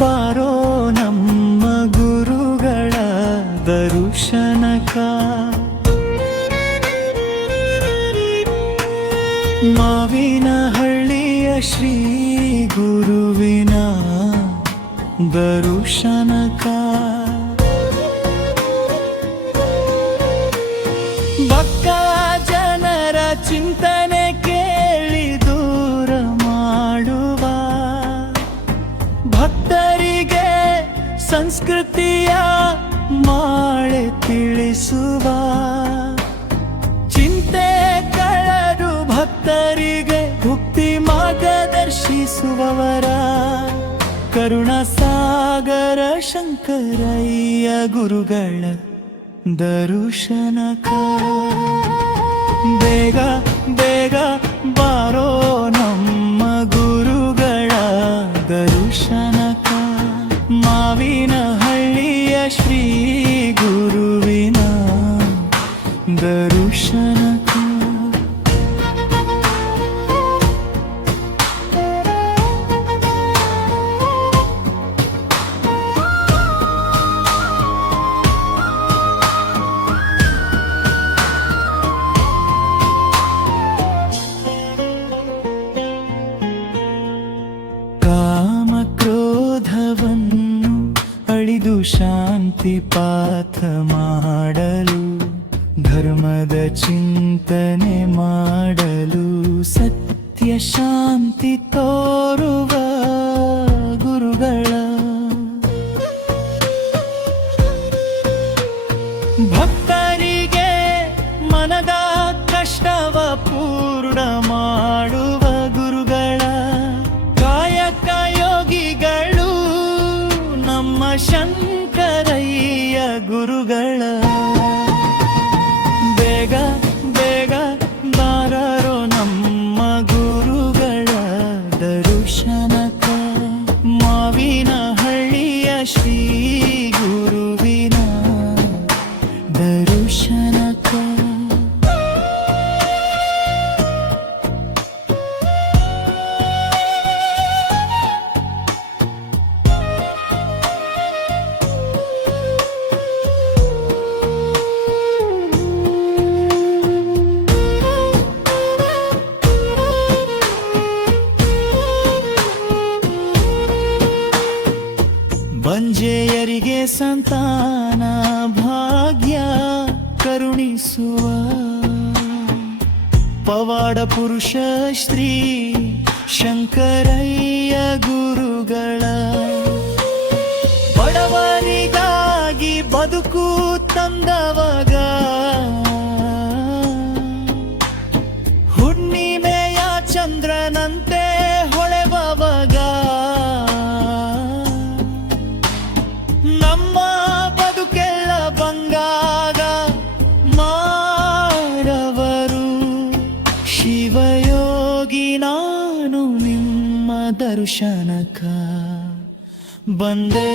ಬಾರೋ ನಮ್ಮ ಗುರುಗಳ ದರುಶನಕ. ಮಾವಿನಹಳ್ಳಿಯ ಶ್ರೀ ಗುರುವಿನ ದರುಶನಕ. ಭಕ್ತ ಜನರ ಚಿಂತನೆ ಕೇಳಿ ದೂರ ಮಾಡುವ, ಭಕ್ತರಿಗೆ ಸಂಸ್ಕೃತಿಯ ಮಾಳೆ ತಿಳಿಸುವ, ಚಿಂತೆ ಕಳೆದು ಭಕ್ತರಿಗೆ ಭುಕ್ತಿ ಮಾರ್ಗದರ್ಶಿಸುವವರ ಕರುಣಸಾಗರ ಶಂಕರಯ್ಯ ಗುರುಗಳ ದರುಶನಕ. ಬೇಗ ಬೇಗ ಬಾರೋ ನಮ್ಮ ಗುರುಗಳ ದರುಶನಕ. ಮಾವಿನಹಳ್ಳಿಯ ಶ್ರೀ ಗುರುವಿನ ದರುಶನಕ. ಕಾಮಕ್ರೋಧವನ್ನು ಅಳಿದು ಶಾಂತಿ ಪಾಠ ಮಾಡಲು, ಧರ್ಮದ ಚಿಂತನೆ ಮಾಡಲು, ಸತ್ಯ ಶಾಂತಿ ತೋರುವ ಗುರುಗಳ, ಭಕ್ತರಿಗೆ ಮನದ ಕಷ್ಟವ ಪೂರ್ಣ ಮಾಡುವ ಗುರುಗಳ, ಕಾಯಕ ಯೋಗಿಗಳು ನಮ್ಮ ಶಂಕರಯ್ಯ ಗುರುಗಳ. ಬೇಗ ಬೇಗ ಬಾರರೋ ನಮ್ಮ ಗುರುಗಳ ದರುಶನಕ. ಮಾವಿನಹಳ್ಳಿಯ ಶ್ರೀ ಗುರುವಿನ ದರುಶನಕ. ಬಂಜೆಯರಿಗೆ ಸಂತಾನ ಭಾಗ್ಯ ಕರುಣಿಸುವ, ಪವಾಡ ಪುರುಷ ಶ್ರೀ ಶಂಕರಯ್ಯ ಗುರುಗಳ, ಬಡವರಿಗಾಗಿ ಬದುಕು ತಂದವಗ, ಹುಣ್ಣಿಮೆಯ ಚಂದ್ರನಂತೆ ಹೊಳೆಬವಗ, ನಮ್ಮ ಬದುಕೆಲ್ಲ ಬಂಗಾಗ ಮಾಡವರು ಶಿವಯೋಗಿ. ನಾನು ನಿಮ್ಮ ದರುಶನಕ ಬಂದೆ.